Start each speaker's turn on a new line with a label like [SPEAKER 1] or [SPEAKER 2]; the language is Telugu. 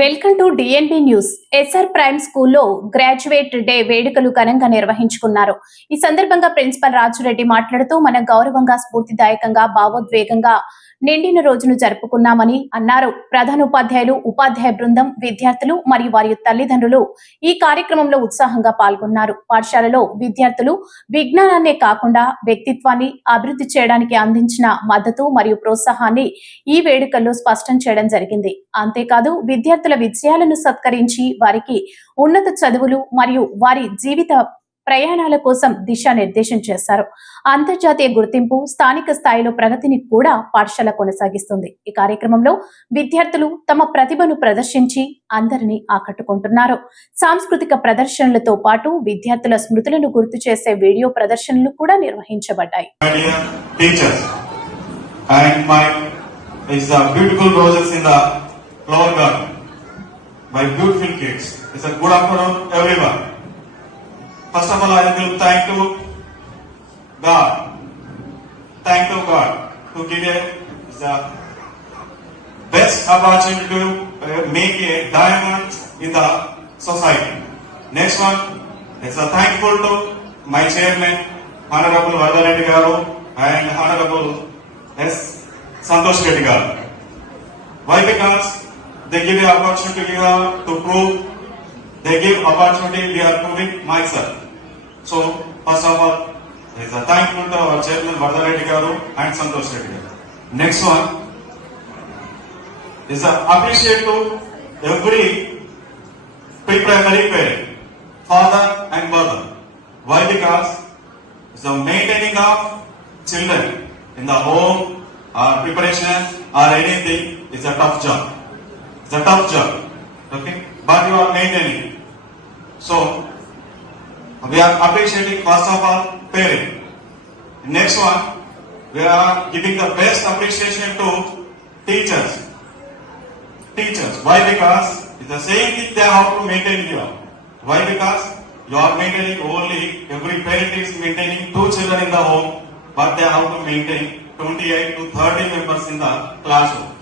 [SPEAKER 1] Welcome to DNB news SR prime స్కూల్లో గ్రాడ్యుయేట్ డే వేడుకలు ఘనంగా నిర్వహించుకున్నారు. ఈ సందర్భంగా ప్రిన్సిపల్ రాజురెడ్డి మాట్లాడుతూ మనం గౌరవంగా స్ఫూర్తిదాయకంగా భావోద్వేగంగా నిండిన రోజును జరుపుకున్నామని అన్నారు. ప్రధాన ఉపాధ్యాయులు ఉపాధ్యాయ బృందం విద్యార్థులు మరియు వారి తల్లిదండ్రులు ఈ కార్యక్రమంలో ఉత్సాహంగా పాల్గొన్నారు. పాఠశాలలో విద్యార్థులు విజ్ఞానాన్నే కాకుండా వ్యక్తిత్వాన్ని అభివృద్ధి చేయడానికి అందించిన మద్దతు మరియు ప్రోత్సాహాన్ని ఈ వేడుకల్లో స్పష్టం చేయడం జరిగింది. అంతేకాదు విద్యార్థుల విజయాలను సత్కరించి వారికి ఉన్నత చదువులు మరియు వారి జీవిత ప్రయాణాల కోసం దిశానిర్దేశం చేశారు అంతర్జాతీయ గుర్తింపు స్థానిక స్థాయిలో ప్రగతిని కూడా పాఠశాల కొనసాగిస్తుంది ఈ కార్యక్రమంలో విద్యార్థులు తమ ప్రతిభను ప్రదర్శించి అందరినీ ఆకట్టుకుంటున్నారు సాంస్కృతిక ప్రదర్శనలతో పాటు విద్యార్థుల స్మృతులను గుర్తు చేసే వీడియో ప్రదర్శనలు కూడా నిర్వహించబడ్డాయి.
[SPEAKER 2] And my is the beautiful roses in the flower garden. My beautiful kids. It's a good afternoon, everyone. First of all, I will thank to God. Thank to God to give a the best opportunity to uh, make a diamond in the society. Next one is a thankful to my chairman, Honorable Vardhareddy Garu and Honorable S. Santosh Reddy Garu. Why? Because they give the opportunity here to prove, they give opportunity, we are proving myself. So, first of all, there is a thankful to our chairman Vardhareddy Garu and Santosh Reddy Garu. Next one is a appreciate to every pre-primary parent, father and mother. Why? Because the maintaining of children in the home or preparation or anything is a tough job. It's a tough job. Okay? But you are maintaining. So, we are appreciating first of all parent. Next one, we are giving the best appreciation to teachers. Teachers. Why? Because it's the same thing they have to maintain here. Why? Because you are maintaining only, every parent is maintaining two children in the home, but they have to maintain 28 to 30 members in the classroom.